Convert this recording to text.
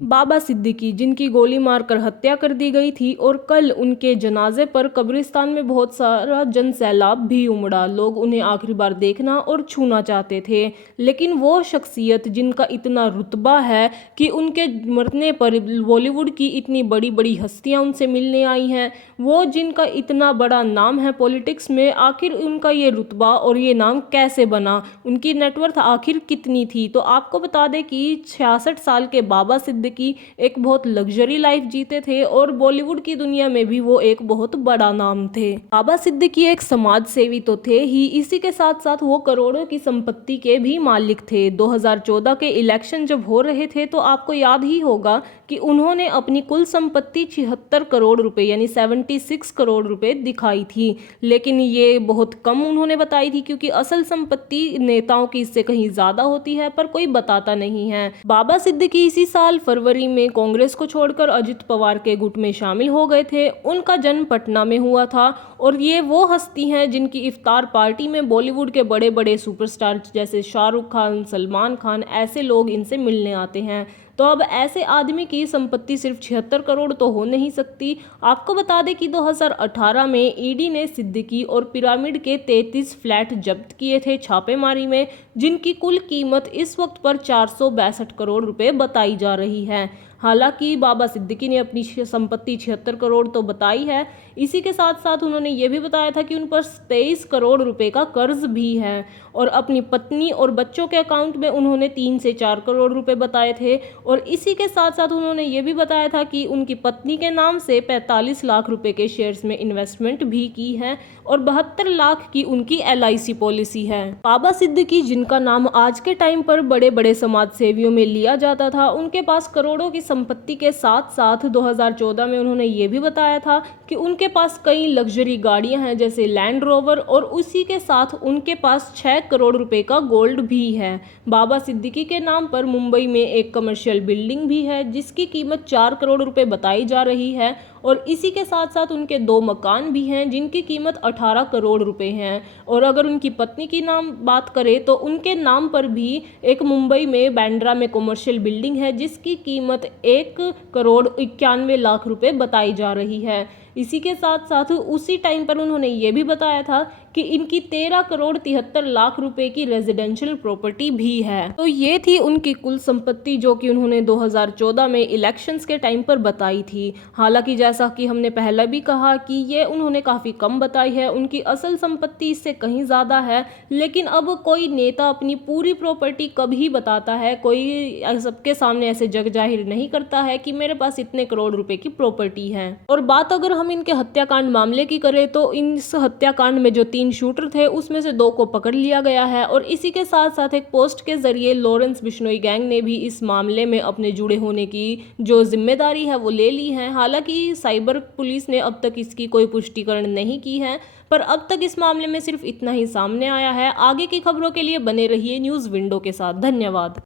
बाबा सिद्दीकी, जिनकी गोली मारकर हत्या कर दी गई थी और कल उनके जनाजे पर कब्रिस्तान में बहुत सारा जन सैलाब भी उमड़ा। लोग उन्हें आखिरी बार देखना और छूना चाहते थे, लेकिन वो शख्सियत जिनका इतना रुतबा है कि उनके मरने पर बॉलीवुड की इतनी बड़ी बड़ी हस्तियां उनसे मिलने आई हैं, वो जिनका इतना बड़ा नाम है पॉलिटिक्स में, आखिर उनका ये रुतबा और ये नाम कैसे बना, उनकी नेटवर्थ आखिर कितनी थी। तो आपको बता दें कि 66 साल के बाबा सिद्दीकी एक बहुत लग्जरी लाइफ जीते थे और बॉलीवुड की दुनिया में भी वो एक बहुत बड़ा नाम थे। बाबा सिद्दीकी एक समाज सेवी तो थे ही, इसी के साथ साथ वो करोड़ों की संपत्ति के भी मालिक थे। 2014 के इलेक्शन जब हो रहे थे तो आपको याद ही होगा कि उन्होंने अपनी कुल संपत्ति 76 करोड़ रुपए यानी 76 करोड़ रुपए दिखाई थी, लेकिन ये बहुत कम उन्होंने बताई थी क्योंकि असल संपत्ति नेताओं की इससे कहीं ज्यादा होती है, पर कोई बताता नहीं है। बाबा सिद्दीकी इसी साल फरवरी में कांग्रेस को छोड़कर अजित पवार के गुट में शामिल हो गए थे। उनका जन्म पटना में हुआ था और ये वो हस्ती हैं जिनकी इफ्तार पार्टी में बॉलीवुड के बड़े बड़े सुपरस्टार जैसे शाहरुख खान, सलमान खान, ऐसे लोग इनसे मिलने आते हैं। तो अब ऐसे आदमी की संपत्ति सिर्फ 76 करोड़ तो हो नहीं सकती। आपको बता दें कि 2018 में ईडी ने सिद्दीकी और पिरामिड के 33 फ्लैट जब्त किए थे छापेमारी में, जिनकी कुल कीमत इस वक्त पर 462 करोड़ रुपए बताई जा रही है। हालांकि बाबा सिद्दीकी ने अपनी संपत्ति 76 करोड़ तो बताई है, इसी के साथ साथ उन्होंने ये भी बताया था कि उन पर 23 करोड़ रुपए का कर्ज भी है और अपनी पत्नी और बच्चों के अकाउंट में उन्होंने 3 से 4 करोड़ रुपए बताए थे। और इसी के साथ साथ उन्होंने ये भी बताया था कि उनकी पत्नी के नाम से 45 लाख रुपए के शेयर्स में इन्वेस्टमेंट भी की है और 72 लाख की उनकी LIC पॉलिसी है। बाबा सिद्दीकी, जिनका नाम आज के टाइम पर बड़े बड़े समाज सेवियों में लिया जाता था, उनके पास करोड़ों की संपत्ति के साथ साथ 2014 में उन्होंने ये भी बताया था कि उनके पास कई लग्जरी गाड़ियां हैं जैसे लैंड रोवर, और उसी के साथ उनके पास 6 करोड़ रुपए का गोल्ड भी है। बाबा सिद्दीकी के नाम पर मुंबई में एक कमर्शियल बिल्डिंग भी है जिसकी कीमत 4 करोड़ रुपए बताई जा रही है और इसी के साथ साथ उनके 2 मकान भी हैं जिनकी कीमत 18 करोड़ रुपए हैं। और अगर उनकी पत्नी की नाम बात करें तो उनके नाम पर भी एक मुंबई में बांद्रा में कमर्शियल बिल्डिंग है जिसकी कीमत 1 करोड़ 91 लाख रुपए बताई जा रही है। इसी के साथ साथ उसी टाइम पर उन्होंने ये भी बताया था कि इनकी 13 करोड़ 73 लाख रुपए की रेजिडेंशियल प्रॉपर्टी भी है। तो ये थी उनकी कुल संपत्ति जो कि उन्होंने 2014 में इलेक्शंस के टाइम पर बताई थी। हालांकि जैसा कि हमने पहले भी कहा कि ये उन्होंने काफ़ी कम बताई है, उनकी असल संपत्ति इससे कहीं ज़्यादा है, लेकिन अब कोई नेता अपनी पूरी प्रॉपर्टी कभी बताता है, कोई सबके सामने ऐसे जग जाहिर नहीं करता है कि मेरे पास इतने करोड़ रुपए की प्रॉपर्टी है। और बात अगर हम इनके हत्याकांड मामले की करें तो इस हत्याकांड में जो 3 शूटर थे उसमें से 2 को पकड़ लिया गया है और इसी के साथ साथ एक पोस्ट के जरिए लॉरेंस बिश्नोई गैंग ने भी इस मामले में अपने जुड़े होने की जो जिम्मेदारी है वो ले ली है। हालांकि साइबर पुलिस ने अब तक इसकी कोई पुष्टिकरण नहीं की है, पर अब तक इस मामले में सिर्फ इतना ही सामने आया है। आगे की खबरों के लिए बने रहिए न्यूज़ विंडो के साथ। धन्यवाद।